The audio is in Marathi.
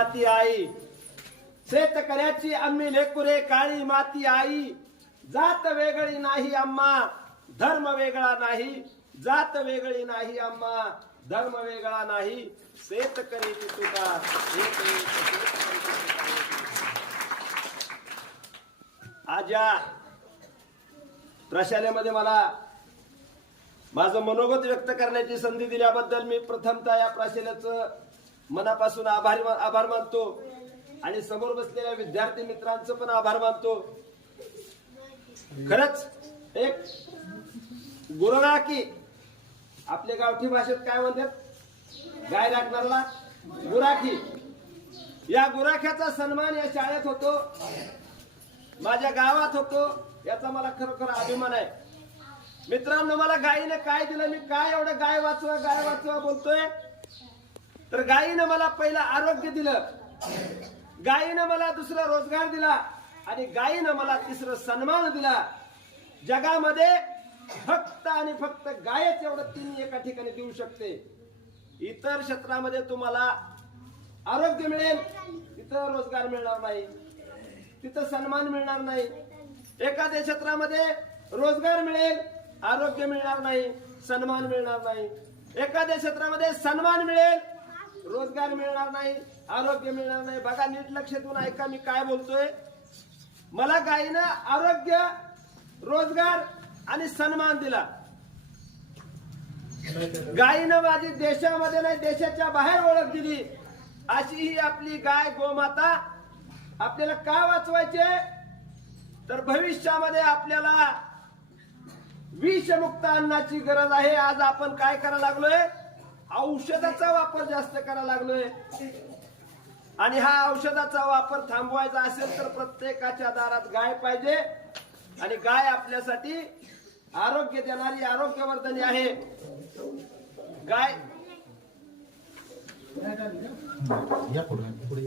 माती आई. शेतकऱ्याची आम्ही लेकुरे काळी माती आई. जात वेगळी नाही अम्मा धर्म वेगळा नाही. जात वेगळी नाही अम्मा धर्म वेगळा नाही. शेतकरी तुका एक प्रशालेमध्ये मला माझं मनोगत व्यक्त करण्याची संधी दिल्याबद्दल मी प्रथमतः या प्रशालेचं मनापासून आभार आभार मानतो. आणि समोर बसलेल्या विद्यार्थी मित्रांचं पण आभार मानतो. खरंच एक गुरुराखी आपल्या गावठी भाषेत काय म्हणतात? गाय राखणारला गुराखी. या गुराख्याचा सन्मान या शाळेत होतो. माझ्या गावात होतो. याचा मला खरोखर अभिमान आहे. मित्रांनो मला गायीने काय दिलं? मी काय एवढं गाय वाचवा गाय वाचवा बोलतोय? तर गायीनं मला पहिलं आरोग्य दिलं. गायीनं मला दुसरा रोजगार दिला. आणि गायीनं मला तिसरं सन्मान दिला. जगामध्ये फक्त आणि फक्त गायच एवढं तिन्ही एका ठिकाणी देऊ शकते. इतर क्षेत्रामध्ये तुम्हाला आरोग्य मिळेल. तिथं रोजगार मिळणार नाही. तिथं सन्मान मिळणार नाही. एखाद्या क्षेत्रामध्ये रोजगार मिळेल आरोग्य मिळणार नाही सन्मान मिळणार नाही. एखाद्या क्षेत्रामध्ये सन्मान मिळेल रोजगार मिळणार नाही आरोग्य मिळणार नाही. बघा नीट लक्ष देऊन ऐका मी काय बोलतोय. मला गायीनं आरोग्य रोजगार आणि सन्मान दिला. गायीनं माझी देशामध्ये नाही देशाच्या बाहेर ओळख दिली. अशी ही आपली गाय गोमाता. आपल्याला का वाचवायचे? तर भविष्यामध्ये आपल्याला विषमुक्त अन्नाची गरज आहे. आज आपण काय करायला लागलोय? औषधाचा वापर जास्त करायला लागलोय. आणि हा औषधाचा वापर थांबवायचा असेल तर प्रत्येकाच्या दारात गाय पाहिजे. आणि गाय आपल्यासाठी आरोग्य देणारी आरोग्यवर्धनी आहे. गाय या पुढे पुढे